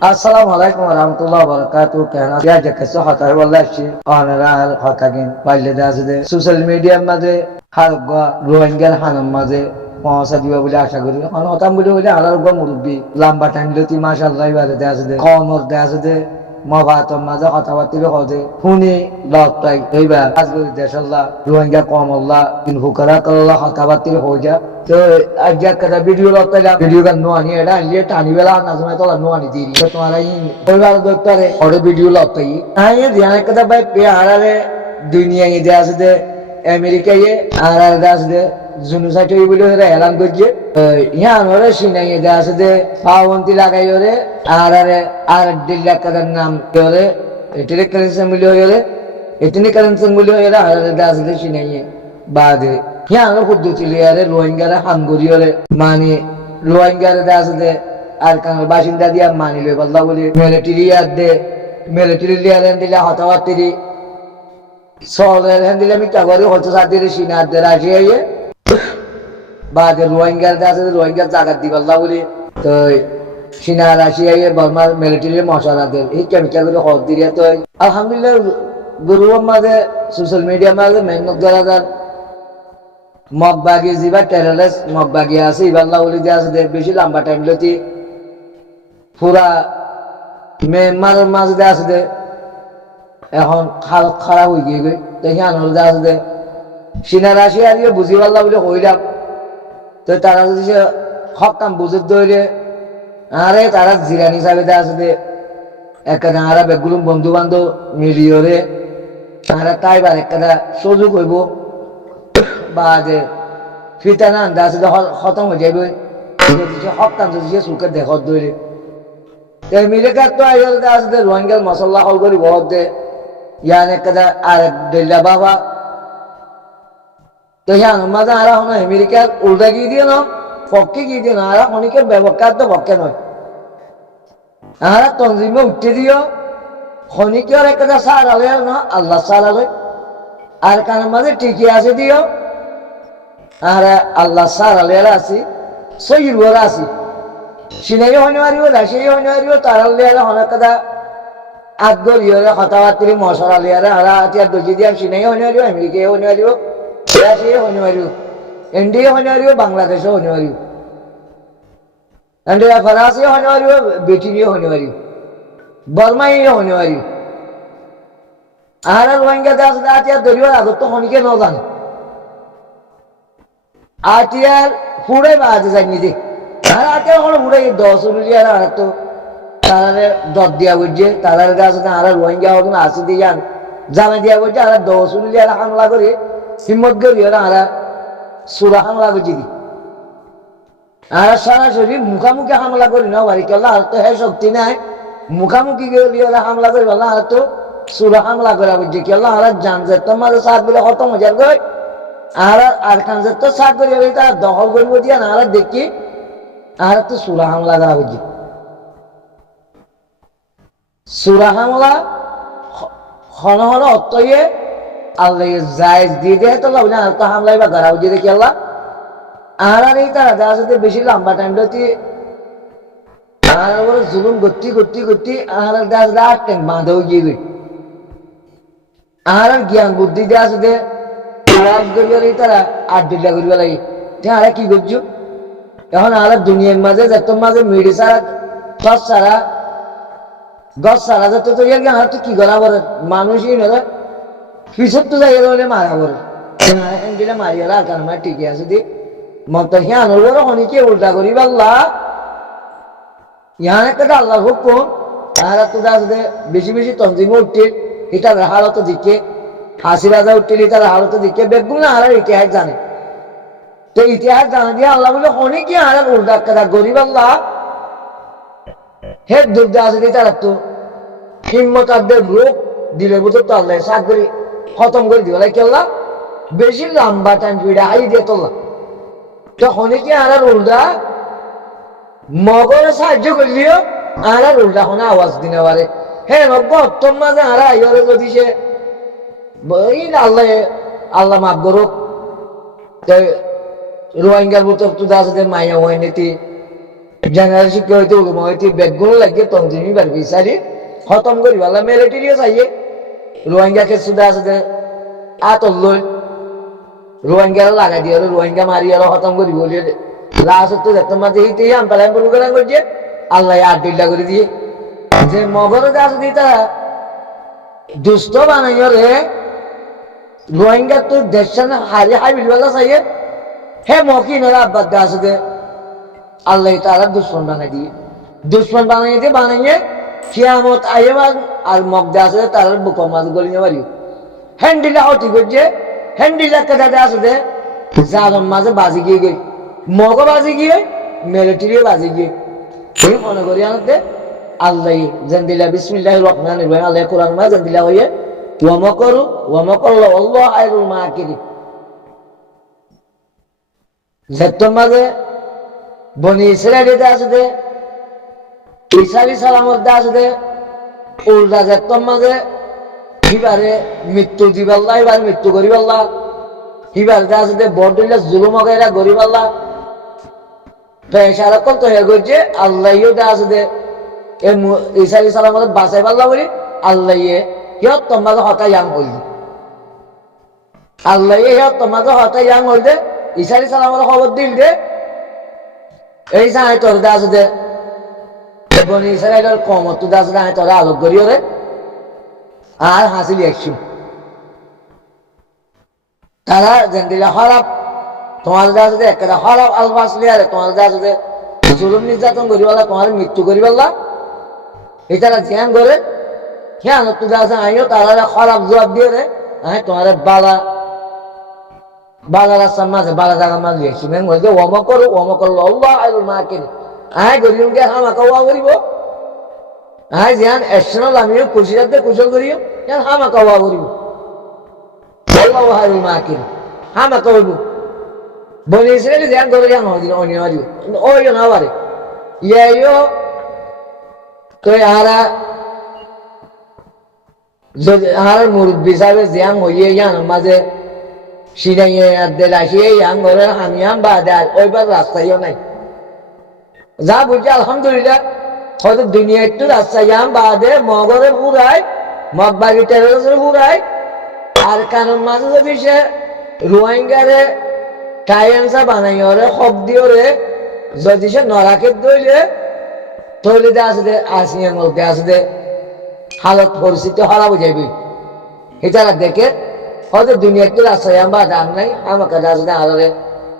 Assalamu alaikum warahmatullahi wabarakatuh. Kana ya jakası hatay wallahi anara hatakin palle dasde social media maze halga rohingya hanam maze পৌঁছা দিবা বলে আশা করি এখন হতাম বলে আলার গো মুরব্বী লম্বা টাইম লতি মাশাআল্লাহ ইবাদত দেয়া আছে কমর দেয়া আছে মবাতম মাঝে কথাবার্তা হতে শুনি লতাই এইবার আজকে দেশাল্লাহ রোহিঙ্গা কমল্লাহ ইন হুকারা কল্লাহ কথাবার্তা হয়ে যা তো আজ একটা ভিডিও লতাই ভিডিও গান নোয়ানি এটা আনলিয়ে টানি বেলা নাজমে তো নোয়ানি দিই তো তোমার এই পরিবার দপ্তরে ওরে ভিডিও লতাই আই ধ্যান একটা ভাই পে আরারে দুনিয়ায় দেয়া আছে আমেরিকায় আর আছে জুনুসাইট বলে এলান করছে ইয়ান ওরে সিনাইয়ে দেয়া আছে যে পাওয়ন্তি লাগাই ওরে আর 1.5 লাখ টাকার নাম ওরে এটির কারেন্সি মূল্য হয়ে এটিনি কারেন্সি মূল্য হয়ে আর দেয়া আছে সিনাইয়ে বাদে ইয়ান ওর পদ্ধতি লিয়ারে রোহিঙ্গারা হাঙ্গরি ওরে মানে রোহিঙ্গারা দেয়া আছে আর কান বাসিন্দা দিয়া মানি লই বললা বলি মিলিটারি লিয়ারে দিলে হতাওয়াতিরি সরের দিলে আমি কাগরে হতো সাদিরে সিনাতে রাশিয়ায়ে বাদে রোহিঙ্গার আছে রোহিঙ্গার জায়গা দিবাল্লা বলি তো সিনা রাশিয়ায়ে বর্মার মিলিটারি মশালাদের এই কেমিক্যাল করে হদ দিয়ে তো আলহামদুলিল্লাহ গুরুর মাঝে সোশ্যাল মিডিয়া মাঝে মেহনত করা মগবাগি জিবা টেররিস্ট মগবাগি আছে ইবাল্লা বলি যে আছে বেশি লম্বা টাইম লতি পুরা মেমারের মাঝে আছে এখন হালত খারাপ হয়ে গিয়ে গই দেখি আনন্দ আছে সিনা রাশিয়া দিয়ে বুঝি পারলাম বলে হইলাম তো তারা যদি হক কাম বুঝে ধরে আরে তারা জিরানি হিসাবে আছে একটা আরা বেগুলো বন্ধু বান্ধব মিলিয়ে রে তারা তাইবার একটা সুযোগ হইব বা যে ফিতানা আন্দা আছে খতম হয়ে যাবে হক কাম যদি সুখে দেখত ধরে আমেরিকার তো আছে রোহিঙ্গার মশলা হল করি বহুত দে ইয়ান একটা আর দিল্লা বাবা তো ইয়ান মাঝে আর হন আমেরিকার উল্টা গিয়ে দিয়ে না পক্ষে গিয়ে দিয়ে না আর অনেকের ব্যবকার তো পক্ষে নয় আর তঞ্জিমে উঠতে দিও খনিকের একটা সার আলে না আল্লাহ সার আলে আর কানের মাঝে টিকি আছে দিও আর আল্লাহ সার আলে আছি সহির ওরা আছি সিনাই হইতে পারিব রাশিয়াই হইতে পারিব তার লিয়ারে হন একটা আদগর ইয়ে কথাবার্তা মশলা লিয়ারে হারা হাতিয়ার দজি দিয়ে সিনাই হইতে পারিব আমেরিকায় হইতে পারিব রাশিয়াই হইতে পারিব ইন্ডিয়া হইতে পারিব বাংলাদেশও হইতে পারিব ইন্ডিয়া ফরাসি হইতে পারিব ব্রিটেনিও হইতে পারিব বর্মাই হইতে পারিব আর রোহিঙ্গা দেশ হাতিয়ার ধরিব আগত তো খনিকে ন জানে হাতিয়ার পুরে বাজে যায়নি দেখ আর আগে হলো পুরে 10 মিলিয়ন আর তো তারারে দর দিয়া বুঝছে তারার কাছে আর রোহিঙ্গা হতো না আসি দিয়ে যান জামে দিয়া বুঝছে আর 10 মিলিয়ন হামলা করে হিম্মত করি আর সুরা হামলা করছি দি আর সরাসরি মুখামুখি হামলা করি না বাড়ি কেলা আর তো হ্যাঁ শক্তি নাই মুখামুখি গিয়ে হামলা করি বললাম আর তো সুরা হামলা করা বুঝছে কেলা আর জান যে তোমার সাথ বলে খতম হয়ে যাবে আর খান যে তো সাথ করি তার দখল করবো দিয়া না আর দেখি আর তো সুরা হামলা করা বুঝি সুরা হামলা হন হন অত্যয়ে আল্লাহ জায়েজ দিয়ে দেয় তো লাভ না আর তো হামলাই বা করা বুঝি দেখি আল্লাহ আর এই তারা যার সাথে বেশি লম্বা টাইম লতি আর ওরা জুলুম করতে আর দেওয়া সাথে 8 টাইম বাঁধা হয়ে গিয়ে আর জ্ঞান বুদ্ধি দেওয়া সাথে করিয়া তারা 8 দিল্লা করিয়া লাগে আর কি করছো এখন আর দুনিয়ার মাঝে যত মাঝে মেডি সারা গছ সারা যত তো আর তো কি করা বলে মানুষই নয় পিছত তো যাই গেলে মারা বলে দিলে মারি গেল আর কারণ ঠিকই আছে দি মত হিয়ান হল অনেকে উল্টা করি পাল্লা ইহান একটা আল্লাহ হুকুম আর তো বেশি বেশি তঞ্জিমে উঠতে এটার হালত দিকে ফাঁসি রাজা উঠতে এটার হালত দিকে বেগুন না আর ইতিহাস জানে তো ইতিহাস জানা দিয়ে আল্লাহ বলে অনেকে আর উল্টা কথা গরিব আল্লাহ হে দুর্দে আছে তারা তো হিম্মত আদের রোগ দিলে বুঝো তো আল্লাহ সাত করে খতম করে দিবে কি আল্লাহ বেশি লম্বা টাইম পিড়া হাই দিয়ে তোল্লা তো অনেকে আর উল্টা মগরে সাহায্য করলিও আর উল্টা হনে আওয়াজ দিনে পারে হ্যাঁ নব্য অত্তম মাঝে আর আইরে যদি সে আল্লাহ মাফ করুক রোহিঙ্গার ভিতর তো আছে মাইয়া হয় নীতি জেনারেল শিক্ষা হইতে উলুমা হইতে বেগুন লাগিয়ে তঞ্জিমি বার বিচারি খতম করি বলা মিলিটারিও চাইয়ে রোহিঙ্গা কে সুদা আছে আতল লই রোহিঙ্গা লাগাই দিয়ে রোহিঙ্গা মারি আর খতম করি বলিয়ে লাস্ট তো দেখতে মাঝে হইতে আমপালাম প্রোগ্রাম করছে আল্লাহ আর দুইটা করে দিয়ে যে মগর আছে দিতা দুষ্ট বানাইও রে রোহিঙ্গা তো দেশান হারি হাই বিলওয়ালা চাইয়ে হে মকিনের আব্বাদ আছে দে আল্লাহ তারা দুশ্মন বানাই দিয়ে দুশ্মন বানাইয়ে কিয়ামত আইবার আর মগদা আছে তার বুক মাছ গলিয়ে মারি হ্যান্ডিলা হতি করছে হ্যান্ডিলা কেটাতে আছে দে জালম মাঝে বাজি গিয়ে গই মগ বাজি গিয়ে মিলিটারিও বাজি গিয়ে এই মনে করি আনতে আল্লাহ জানদিলা বিসমিল্লাহির রহমানির রহিম আল্লাহ কোরআন মা জানদিলা হইয়ে ওয়ামাকারু আল্লাহ খায়রুল মাকিরিন যেতম মাঝে বনি ইসরায়েলিতে আছে দে ঈসা সালামত আছে দে উল্টা যেতম মাঝে হিবারে মৃত্যু দিবাল্লাহ এবার মৃত্যু করিবাল্লাহ হিবার আছে দে বড় জুলুম গাইরা গরিবাল্লাহ পেশারা কত হয়ে গেছে আল্লাহও দে আছে দে এ ঈসা সালামত বাঁচাই পাল্লা বলি আল্লাহ হিয়ত তোমাকে হতাই ইয়াং করলি আল্লাহ হিয়ত তোমাকে হতাই ইয়াং হল দে ঈসা সালামত খবর দিল দে এই যে তোর দে আছে দে বনি ইসরায়েলের কমত দে আছে দে তোরা আলোক করিও রে আর হাসিল একশো তারা জেন্দিলা খারাপ তোমার কাছে যে একটা খারাপ আলফাস লিয়ারে তোমার কাছে যে জুলুম নির্যাতন করিবালা তোমার মৃত্যু করিবালা এটারা ধ্যান করে হ্যাঁ তুই আছে আইও তারা খারাপ জবাব দিয়ে রে হ্যাঁ তোমার বালা রাস্তার মাঝে বালা জায়গার মাঝে লিয়েছি মেন বলছে ওম করলো আল্লাহ আইরুল মাকিরিন আয় গরিবকে হামাকা ওয়া করিব আয় ধ্যান এসনাল আমিও কুশিরাতে কুশল করিও ধ্যান হামাকা ওয়া করিব আল্লাহ আইরুল মাকিরিন হামাকা হইব বনি ইসরায়েল ধ্যান করে ধ্যান হদিন অনিবার্য ওইও না পারে ইয়াইও তো আরা যদি আর মুরব্বী সাহেব ধ্যান হইয়ে ইয়ান মাঝে সিনাইয়ে আদেল আসিয়ে ইয়ান করে হামিয়াম বাদার ওইবার রাস্তাইও নাই যা বলছে আলহামদুলিল্লাহ হয়তো দুনিয়া একটু রাস্তা ইয়াম বাদে মগরে পুরায় মগবাগি টেরোরিস্টের পুরায় আর কারণ মাঝে যদি সে রোহিঙ্গারে কায়েন্সা বানাইও রে হক দিও রে যদি সে নরাকে দইলে তৈলে দে আছে দে আসিয়ার মধ্যে আছে দে হালত পরিস্থিতি হারাবো যাইবি এটারা দেখে হয়তো দুনিয়া একটু রাস্তা ইয়াম বা দাম নাই আমাকে আছে দে আলারে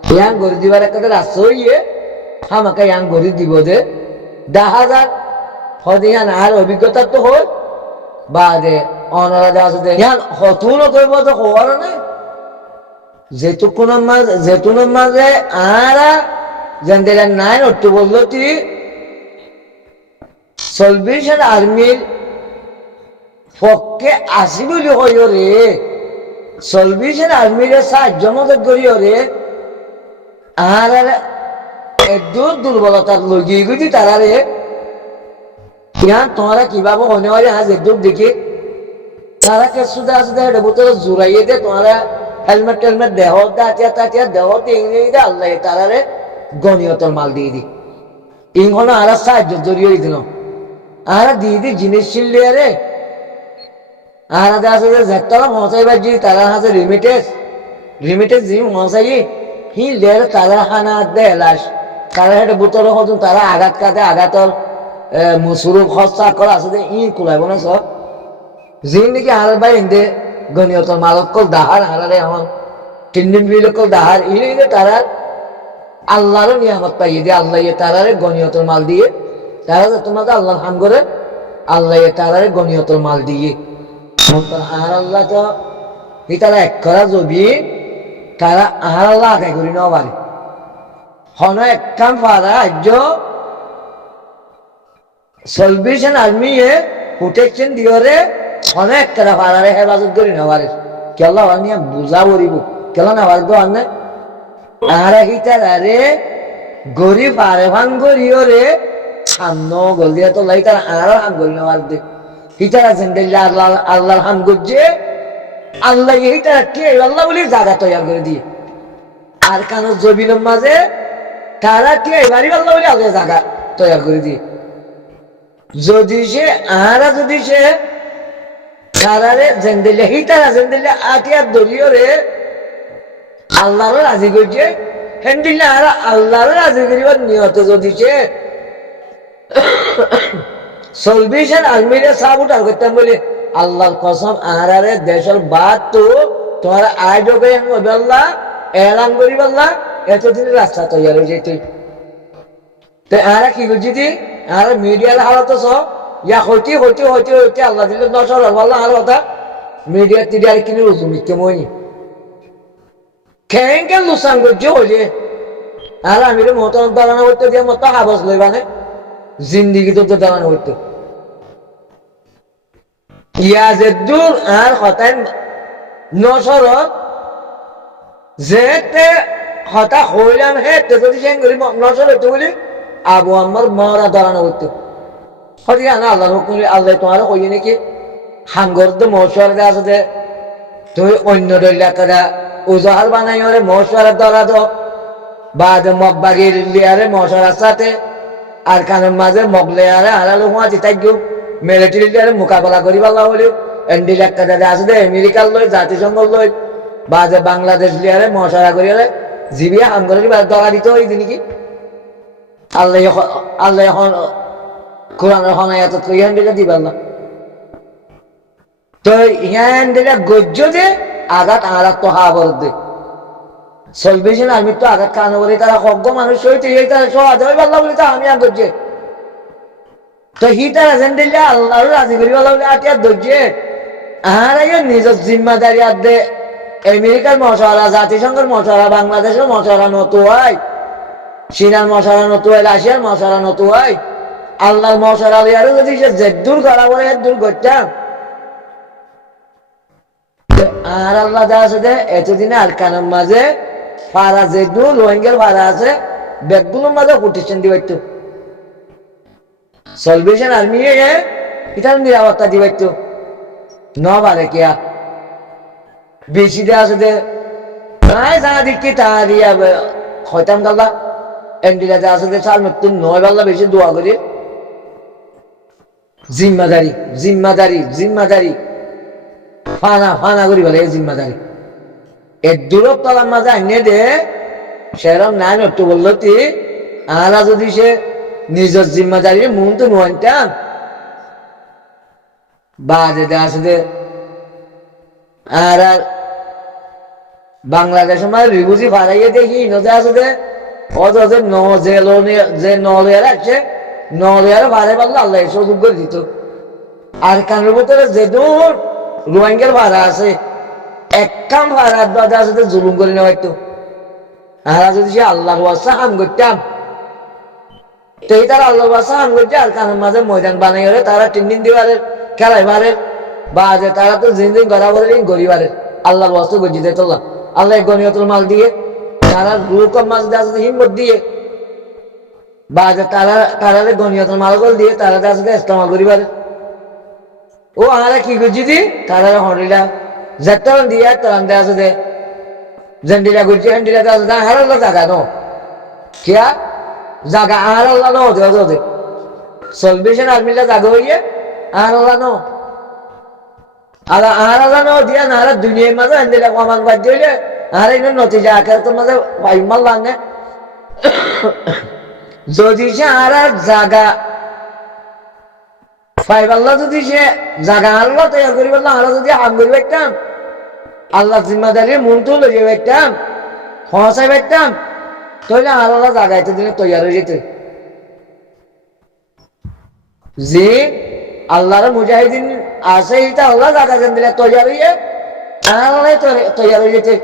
ইয়াং গড়ি দিবার একটা রাস্তা হইয়ে আমাকে ইয়াং গড়ি দিব দে দেখা যাক হয়তো ইয়ান আর অভিজ্ঞতা তো হল বা দে অনারা আছে দে ইয়ান হতুনও করবো তো হওয়ার নাই যেতুনের মাঝে আরা যেন দিলেন নাই নট্টু বললো তুই সলভেশন আর্মির পক্ষে আসি বলি হইও রে সলভেশন আর্মির সাহায্য মদত করিও রে আর একদূর দুর্বলতার লগিয়ে গুজি তারা রে ইয়ান তোমরা কিভাবে হনে হয় আজ একদূর দেখি তারা কে সুদা আসতে এটা বোতলে জোরাইয়ে দে তোমরা হেলমেট টেলমেট দেহ তাতিয়া দেহ দিয়ে দে আল্লাহ তারা রে গণিয়তর মাল দিয়ে দি ইংহনো আর সাহায্য জড়িয়ে দিল আর দিয়ে দি জিনিস ছিললে রে আর আছে যে যেতরা পৌঁছাইবার জি তারা আছে রিমিটেজ জি পৌঁছাই হি লের তারা হানা দে লাশ তারা হেঁটে বোতলে হতুন তারা আঘাত কাটে আঘাতর মুসুরু খরচা করা আছে যে ই কুলাইব না সব জিন নাকি আর বাই দে গণিয়তর মালকল দাহার হারারে আমার তিন বিলকল দাহার ই তারা আল্লাহর নিয়ামত পাইয়ে দিয়ে আল্লাহ তারারে গণিয়তর মাল দিয়ে তারা তোমাকে আল্লাহর হাম করে আল্লাহ তারারে গণিয়তর মাল দিয়ে আর আল্লাহ তো তারা এক করা জবি তারা আর আল্লাহ আদায় করি নেওয়া পারে হন এক কাম পারা আর্য সলভেশন আর্মি প্রোটেকশন দিওরে অনেক তারা পারারে হেফাজত করি নেওয়া পারে কেলা নিয়ে বুঝা পড়িব কেলা না পারতো আনে আর তারে গরিব আরে ভাঙ করিও রে সামনো গলিয়া তো লাই তারা আর হাম করি নেওয়া দে হিতারা জেন্দেল্লা আল্লাহর হাম করছে আল্লাহ হিতারা কে আল্লাহ বলে জায়গা তৈরি করে দিয়ে আর কারণ জবিনের মাঝে তারা কে বাড়ি আল্লাহ বলে আল্লাহ জায়গা তৈরি করে দিয়ে যদি সে আহারা যদি সে তারারে জেন্দিলে হিতারা জেন্দিলে আটিয়া দলীয় রে আল্লাহর রাজি করছে হেন্দিলে আর আল্লাহর রাজি করিবার নিয়ত যদি সে চল্লিশের আলমিরে সাপ উঠার করতাম বলে আল্লাহর কসম আহারে দেশের বাদ তো তোমার আয় ডোবে আল্লাহ এলান করি বললা এতদিন রাস্তা তৈরি হয়ে যেত তো আরা কি করছি দি আর মিডিয়ার হালত সব ইয়া হইতে হইতে হইতে হইতে আল্লাহ দিলে নশর আল্লাহ আর কথা মিডিয়ার তিডিয়ার কিনে রুজু মিথ্যে মইনি খেন কেন লুসান করছে হইলে আর আমি মতন দাঁড়ানো হইতে দিয়ে মতো হাবস লইবানে জিন্দিগি তো দাঁড়ানো হইতে ইয়াজেদুর আর হতায় নশরত যেতে হতা হইলাম হে যদি সেঙ্গুলি নশর হইতে বলি আবু আম্মার মরা দাঁড়ানো হইতে হতে না আল্লাহ হুকুম আল্লাহ তোমার কই নাকি হাঙ্গর তো মশার আছে দে তুই অন্য এলাকাটা উজাহার বানাই ওরে মশারের ধরা দো বাদ মগবাগির লিয়ারে মশার সাথে আর কানের মাঝে মগলে আরে হারালো মাঝে তাই মিলিটারি লিয়ারে মোকাবেলা করি পাল্লা বলি এন্ডি এলাকাটা আছে দে আমেরিকার লই জাতিসংঘ লই বাদে বাংলাদেশ লিয়ারে মশারা করি জিবিয়া হাঙ্গরের ধরা দিতে ওই দিন কি আল্লাহ আল্লাহ এখন কোরআনের হনায়াত তো ইহান দিলে দিবার না তো ইহান দিলে গজ্য দে আঘাত আঘাত তো হাবর দে চলবেছেন আমি তো আঘাত কানো বলে তারা হজ্ঞ মানুষ হইতে এই তারা সহজ হয়ে পারলাম বলে তো আমি গজ্জে তো হি তারা যেন দিলে আল্লাহর রাজি করি বলা বলে আটিয়ার ধরছে আর নিজের জিম্মাদারি আর দে আমেরিকার মশলা জাতিসংঘের মশলা বাংলাদেশের মশলা নত হয় চীনার মশলা নত হয় রাশিয়ার মশলা নত হয় আল্লাহর মশলা লিয়ারও যদি সে জেদ্দুর করা বলে দূর করতাম আর আল্লাহ যা আছে দে এতদিনে আর কানের মাঝে ফারা জেদ্দুর রোহিঙ্গার ফারা আছে ব্যাগগুলোর মাঝে প্রতিষ্ঠান দিবাইতো সলভেশন আর্মি এটার নিরাপত্তা দিবাইতো নবারে কিয়া বেশি দেওয়া আছে দে নাই জানা দিকে তারিয়া হইতাম গাল্লা এন্ডিলা যা আছে দে চাল মৃত্যু নয় বাল্লা বেশি দোয়া করি জিম্মাদারি জিম্মাদারি জিম্মাদারি ফানা ফানা করি বলে এই জিম্মাদারি এর দূরত তলার মাঝে আইনে দে সেরকম নাই নট্টু বললো তি আরা যদি সে নিজের জিম্মাদারি মন তো নয়টাম বাজে দে আছে দে আর বাংলাদেশের মাঝে রিবুজি ফারাইয়ে দেখি নদে আছে দে অত যে নলেয়ার আছে নলেয়ার ভাড়ে পারলে আল্লাহ এসব করে দিত আর কানের ভিতরে যে দূর রোহিঙ্গার ভাড়া আছে এক কাম ভাড়ার দাদা আছে জুলুম করে নেওয়া একটু আর যদি সে আল্লাহর ওয়াসা হাম করতাম তো এই তারা আল্লাহর ওয়াসা হাম করছে আর কানের মাঝে ময়দান বানাই হলে তারা তিন দিন দিবারের খেলাই বারের বা যে তারা তো দিন দিন গড়া বলে গরিবারের আল্লাহর ওয়াস্ত গজি দে তোল্লা আল্লাহ গনিয়তুল মাল দিয়ে তারা রুকম মাছ আছে হিম্মত দিয়ে বা যে তারা গনিয়তুল মালগল দিয়ে তারা আছে ইস্তেমাল করিবারের ও আরা কি করছি দি তারা হরিলা যেতে দিয়ে তারা আছে দে জেন্ডিলা করছি হেন্ডিলা আছে না হারাল্লা জায়গা নো কিয়া জায়গা আহারাল্লা নো হতে হতে সলভেশন আর্মিলা জায়গা হইয়ে আহারাল্লা নো আর আহারাল্লা নো দিয়া না হারা দুনিয়ার মাঝে হেন্ডিলা কমান বাদ দিলে আর এনে নতিজা আখেরাতের মাঝে বাইমাল লাগে যদি সে আর জায়গা ফাইবাল্লাহ যদি সে জায়গা আল্লাহ তৈরি করি বললাম আল্লাহ যদি হাম করি পারতাম আল্লাহ জিম্মাদারি মন তো লইয়ে পারতাম হসাই পারতাম তাহলে আল্লাহ জায়গাতে দিনে তৈরি হয়ে যেত যে আল্লাহর মুজাহিদিন আছে এটা আল্লাহ জায়গা যেন দিলে তৈরি হয়ে আল্লাহ তৈরি হয়ে যেতে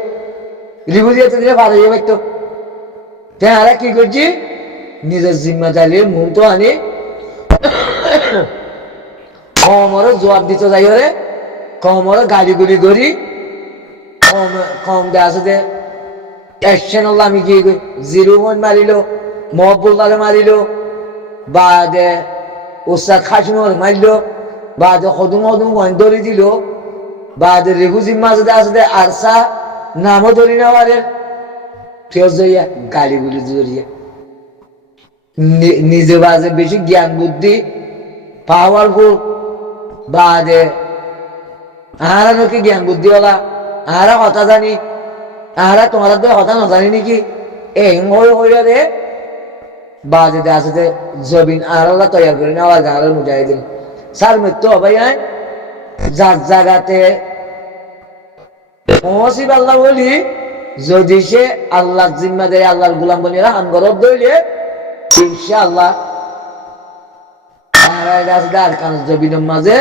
রিবুজি এতে দিলে ভালো হয়ে পারতো তাই আর কি করছি নিজের জিম্মাদারির মন তো আনি কমরে জবাব দিতে যাই রে কমরে গাড়ি গুলি করি কম দে আছে দে অ্যাকশন হল আমি কি জিরো মন মারিল মহবুল্লারে মারিল বা দে উস্তাদ খাসিমর মারিল বা দে হদুম হদুম ধরে দিল বা দে রেগুজির মাঝে আছে দে আরসা নামও ধরি না পারে ফেরত যাইয়া গাড়ি গুলি ধরিয়া নিজে বাজে বেশি জ্ঞান বুদ্ধি পাওয়ারফুল বাজে আহারা নাকি জ্ঞান বুদ্ধি ওলা আহারা কথা জানি আহারা তোমার কথা না জানি নাকি এই হইল রে বাজে আছে জবিন আহারা তৈরি করে নেওয়া যায় মুজাহিদিন সার মৃত্যু হবে যার জায়গাতে মহসিব আল্লাহ বলি যদি সে আল্লাহ জিম্মা দেয় আল্লাহর গুলাম বনিরা আনগরব দইলে ইনশাআল্লাহ জবিনের মাঝে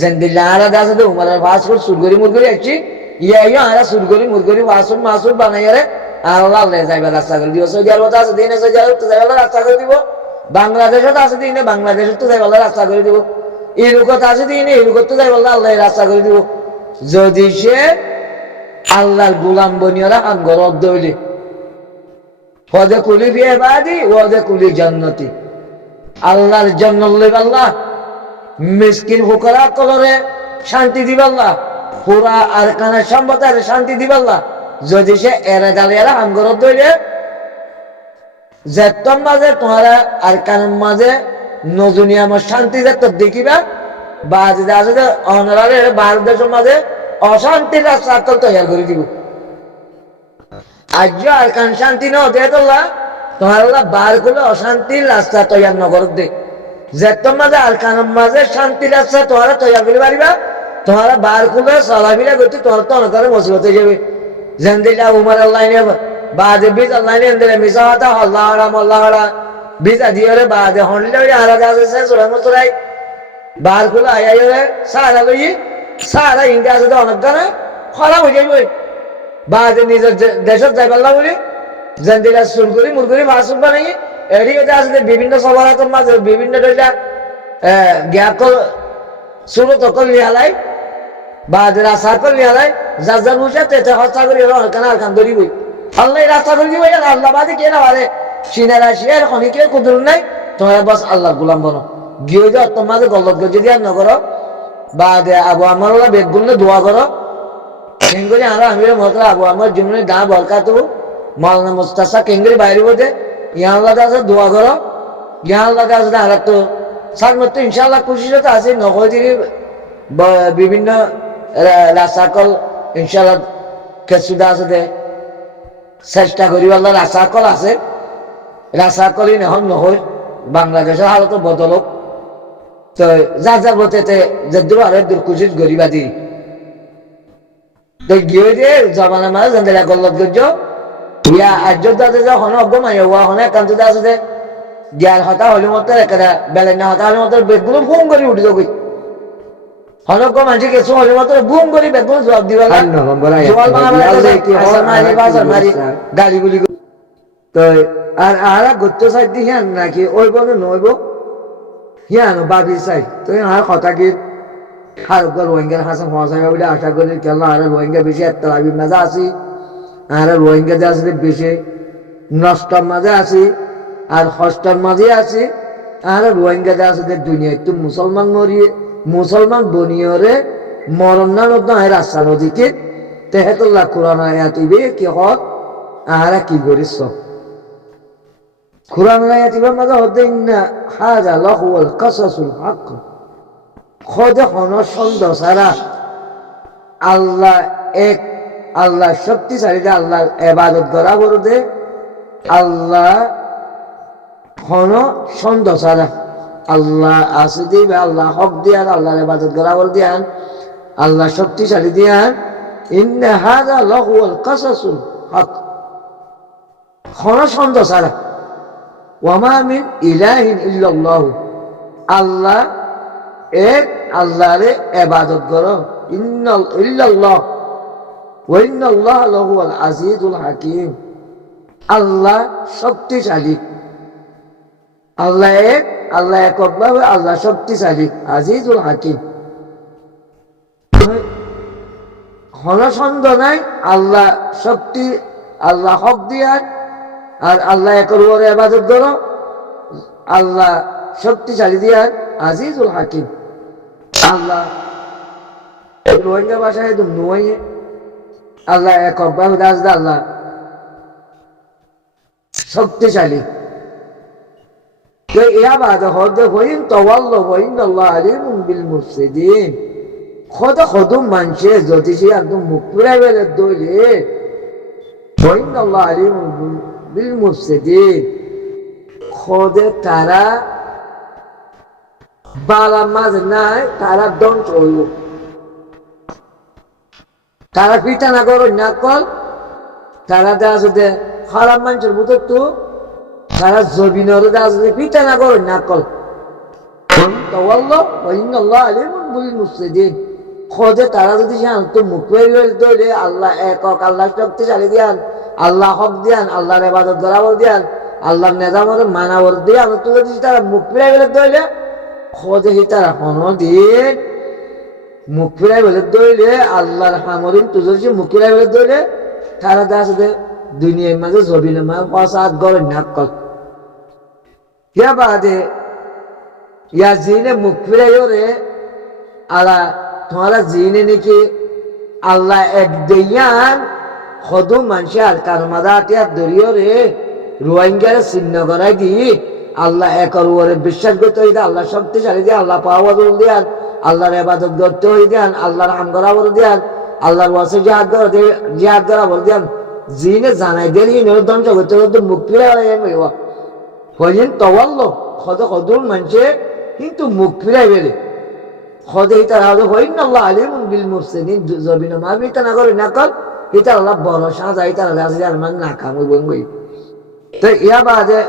জেন্দিল্লা আলাদা আছে উমারের ফাঁসুর সুরগরি মুরগরি আছি ইয়া আরা সুরগরি মুরগরি ফাঁসুর মাসুর বানাইয়ারে আল্লাহ আল্লাহ যাইবা রাস্তা করে দিব সৌদি আরব আছে দিনে সৌদি আরব তো যাইবা রাস্তা করে দিব বাংলাদেশত আছে দিনে বাংলাদেশত তো যাইবা রাস্তা করে দিব ইউরোপত আছে দিনে ইউরোপত তো যাইবা আল্লাহ রাস্তা করে দিব যদি সে আল্লাহর গুলাম বনিয়ারা আঙ্গর দইলে ফজে কুলি বিয়ে বাদি ওজে কুলি জান্নাতি আল্লাহর জান্নাত লইব আল্লাহ মিসকিন ফুকরা কলরে শান্তি দিব আল্লাহ পুরা আর কানের সম্পদের শান্তি দিব আল্লাহ যদি সে এরে দালিয়ারা আঙ্গর দইলে যেতম মাঝে তোমারা আর কানের মাঝে নজনী আমার শান্তি যেত দেখিবা বা যদি আছে যে অনারে ভারত দেশের মাঝে অশান্তির রাস্তা তৈরি করে দিব আজ আর কান শান্তি ন দেলা তোমার বার করলে অশান্তির রাস্তা তৈরি নগর দে যেতম মাঝে আর কানের মাঝে শান্তির রাস্তা তোমারা তৈরি করে পারিবা তোমারা বার করলে চলাফিরা করতে তোমার তো অনেক মুসিবত হয়ে যাবে জেন্দিল্লা উমার আল্লাহ বাদে বীজ আল্লাহ দিলে মিশা হতা আল্লাহ আল্লাহ বীজা দিয়ে বাদে হন্ডিটা আলাদা আছে চোরাই মচোরাই বার করলে আই সারা লই সারা ইন্ডিয়া আছে অনেক গানে খারাপ হয়ে যাবে বাদে নিজের দেশত যাই পারলাম বলি জেন্দিলা সুরগুড়ি মুরগুড়ি ভাসুক বানাই এদিকে আছে বিভিন্ন সভার মাঝে বিভিন্ন জ্ঞাপ সুরত লিয়ালাই বাদে রাস্তা করে লিয়ালাই যার যার বুঝে তেতে হস্তা করি কানা আর কান ধরি বই আল্লাহ রাস্তা করে দিব আল্লাহ বাদে কে না পারে সিনারা শিয়ার খনিকে কুদুর নাই তোমরা বাস আল্লাহ গুলাম বনো গিয়ে যে তোমাদের গলত যদি আর নগর বাদে আবু আমার বেগুনে দোয়া করো কেঙ্গুরি আর আমির মতো আবু আমার জুমনি গা বরকাত মাওলানা মুস্তাসা কেঙ্গুরি বাইরে বোধে ইয়া আল্লাহ আছে দোয়া করো ইয়া আল্লাহ আছে আর তো সার মতো ইনশাআল্লাহ কোশিশ আছে নগরী বিভিন্ন রাসাকল ইনশাআল্লাহ কেসুদা আছে দে চেষ্টা করি আল্লাহ রাসাকল আছে রাসাকলই নহন নহয় বাংলাদেশের হালত বদলক তো যা যা বলতে যে দূর আরে দূর কোশিশ গরিবা দি তো গিয়ে যে জমানা মারা জেন্দেলা গল্লত গজ্জ ইয়া আজ দাদা যে হন অগ্য মাইয়া ওয়া হন একান্ত আছে যে জ্ঞান হতা হলি মতো একটা বেলে না হতা হলি মতো বেগুলো ফোন করে উঠে যাবি হনক মাঝে কিছু হলি মতো বুম করে বেগুলো জবাব দিবা জবাব মারি গালি গুলি তো আর আরা গত্য সাইড দিয়ে নাকি ওই বনে নইব হিয়ানো বাবি চাই তো আর কথা কি হারুকা রোহিঙ্গার হাসান হসাই বলে আশা করি কেন আর রোহিঙ্গা বেশি একটা লাভি মাঝে আছি আর রোহিঙ্গা যে আছে বেশি নষ্টর মাঝে আছি আর হস্টার মাঝে আছি আর রোহিঙ্গা যে আছে দুনিয়ায় তো মুসলমান বনিয়রে মরণ না নদ হয় রাস্তা নদীকে তেহেতুল্লাহ কোরআন আয়াতিবে কি হক আহারা কি করিস কোরআন আয়াতিবের মাঝে হতে না হাজা লাহুল কাসাসুল হক খোদে হন সন্দ সারা আল্লাহ এক আল্লাহ শক্তিশালী আল্লাহ এবাদত করা বলতে আল্লাহ হন সন্দ সারা আল্লাহ আছে দিবে আল্লাহ হক দিয়ান আল্লাহ এবাদত করা বল দিয়ান আল্লাহ শক্তিশালী দিয়ান ইন্না হাযা লাহুল কাসাসুল হক হন সন্দ সারা ওয়ামা মিন ইলাহিন ইল্লাল্লাহু আল্লাহ এক আল্লাহরে ইবাদত করো ইল্লাল্লাহ ওয়া ইন্নাল্লাহা লাহুল আজিজুল হাকীম আল্লাহ শক্তিশালী আল্লাহ এক আল্লাহ এককভাবে আল্লাহ শক্তিশালী আজিজুল হাকীম হনসন্দ নাই আল্লাহ শক্তি আল্লাহ হক দিয়ান আর আল্লাহ একর উপরে ইবাদত করো আল্লাহ শক্তিশালী দিয়ান আজিজুল হাকীম আল্লাহ রোহিঙ্গা ভাষায় তো নয় আল্লাহ এককভাবে রাজদা আল্লাহ শক্তিশালী তো ইয়া বাদে হদে হইন তাওয়াল্লাহ ওয়া ইন্নাল্লাহ আলিমুন বিল মুফসিদিন খদম মানছে যদি সে একদম মুখ পুরাই বেলে দইলে ওয়া ইন্নাল্লাহ আলিমুন বিল মুফসিদিন খদে তারা বালা মাঝ নাই তারা ধ্বংস হইল তারা পিতা না করো না কল তারা দেওয়া যদি খারাপ মানুষের মতো তো তারা জবিনের দেওয়া যদি পিতা না করো না কল খোঁজে তারা যদি তো মুখ ধরে আল্লাহ একক আল্লাহ শক্তিশালী দিয়ান আল্লাহ হক দিয়ান আল্লাহর ইবাদত বরাবর দিয়ান আল্লাহর নেজামত মানাবর দিয়ান তো যদি তারা মুখ ফিরাই বেলে ধরলে খোঁজে তারা হনদিন মুখ ফিরাই বেলে ধরলে আল্লাহর হামরিন তুজো মুখ ফিরাই বেলে ধরলে তারা দেওয়া আছে দুনিয়ার মাঝে জবিনের মাঝে ফসাদ গড়ে নাক কল ইয়া বাদে ইয়া জিনে মুখ ফিরাইও রে আলা তোমারা জিনে নাকি আল্লাহ এক দেয়ান খদম মানুষে আর কার মাদা আটিয়ার দরিও রে রোহিঙ্গারে চিহ্ন করাই দি আল্লাহ একর ওরে বিশ্বাস করতে হইতে আল্লাহ শক্তিশালী দিয়ে আল্লাহ পাওয়া দিয়ান আল্লাহর ইবাদত করতে হই দিয়ান আল্লাহর হাম করা বলে দিয়ান আল্লাহর ওয়াসে জিহাদ করা বলে দিয়ান জিনে জানাই দিলে ইনর ধ্বংস করতে করতে মুখ ফিরাই হইন তাওয়াল্লাহ খদম মানুষে কিন্তু মুখ ফিরাই বেলে খদে তারা হলো হইন আল্লাহ আলিমুন বিল মুফসিদিন জবিন মা বিতা না করে না কল এটা আল্লাহ বড় সাজাই তারা আছে আর মান না কাম বই তো ইয়া বাদে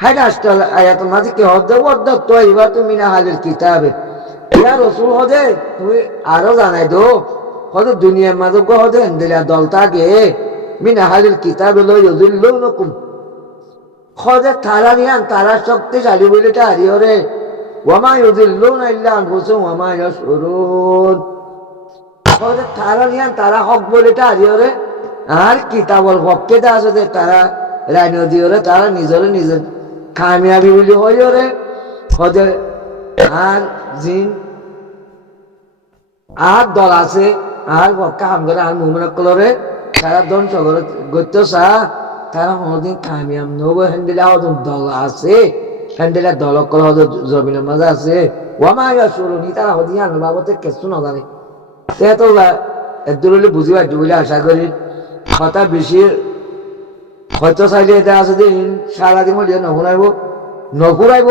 হাইড আসল আয়াতুল মাঝে কি হদ ওয়াদ তাইবাতু মিন আহলিল কিতাবে ইয়া রাসূল হদে তুমি আরো জানাই দো হদ দুনিয়ার মাঝে গো হদে এন্দেলা দল থাকে মিন আহলিল কিতাবে লো ইউযিল্লুনকুম খদে তারা নিয়ান তারা শক্তিশালী বলে তারিয়রে ওয়ামা ইউযিল্লুনা ইল্লা আনফুসাহুম ওয়ামা ইয়াশউরুন খদে তারা নিয়ান তারা হক বলে তারিয়রে আর কিতাবল পক্ষে দা আছে তারা রাইনো দিওরে তারা নিজের কামিয়াবি বলি হইরে খদে আর জিন আর দল আছে আর পক্ষে হাম করে আর মুমিন কলরে তারা ধ্বংস করে গত্য সা তারা কোনদিন কামিয়াব নব হ্যান্ডেলা হদম দল আছে হ্যান্ডেলা দল কল হদ জমিনের মাঝে আছে ওয়ামা ইয়াশুরুনি তারা হদিয়ান বাবতে কিছু না জানে সে তো একদুরলি বুঝিবা বলে আশা করি কথা বেশি হয়তো চাইলে এটা আছে যে সারাদিন হলিয়ে নঘুরাইব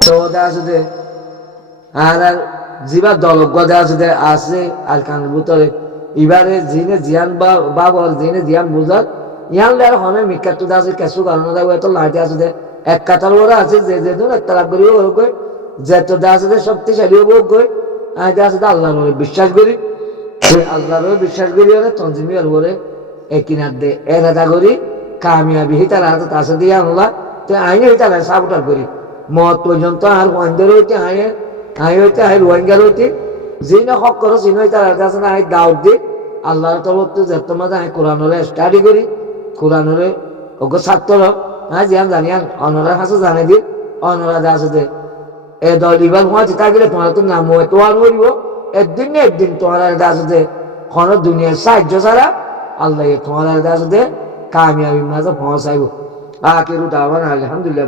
তো ওটা আছে যে আর যিবা দলজ্ঞ আছে আছে আর কানের ভিতরে এবারে জিনে জিয়ান বা বাবর জিনে জিয়ান বুঝার ইয়ান আর হনে মিকাত আছে কেসু কারণে যাবো এত লাইটে আছে যে এক কাতার ওরা আছে যে যেদিন একটা লাভ করিও ওর কই যেত আছে যে শক্তিশালী হবো কই আজ আছে আল্লাহর বিশ্বাস করি আল্লাহর বিশ্বাস করি ওরে তঞ্জিমি আর ওরে একিনার দে এরাদা করি কামিয়াবি তারা হাতে তাসে দিয়ে আনলা তো আইনে তারা সাপোর্টার করি মত পর্যন্ত আর ওয়ান্ডার হইতে হইতে রোহিঙ্গার হইতে যে না হক করো চিন হইতে আর আছে না দাওয়াত দি আল্লাহর তরফ তো যেত মাঝে কোরআনরে স্টাডি করি কোরআনরে ওকে ছাত্র জিয়ান জানিয়ান অনরা কাছে জানাই দি অনরা আছে যে এ দল ইবার মহাজি থাকিলে তোমার তো নাম হয় তোমার মরিব একদিন না একদিন তোমার আছে যে কোন দুনিয়ার সাহায্য ছাড়া আল্লাহ তোমার আছে যে কামিয়াবি মাঝে পৌঁছাইব আখিরু দাওয়ানা আলহামদুলিল্লাহ।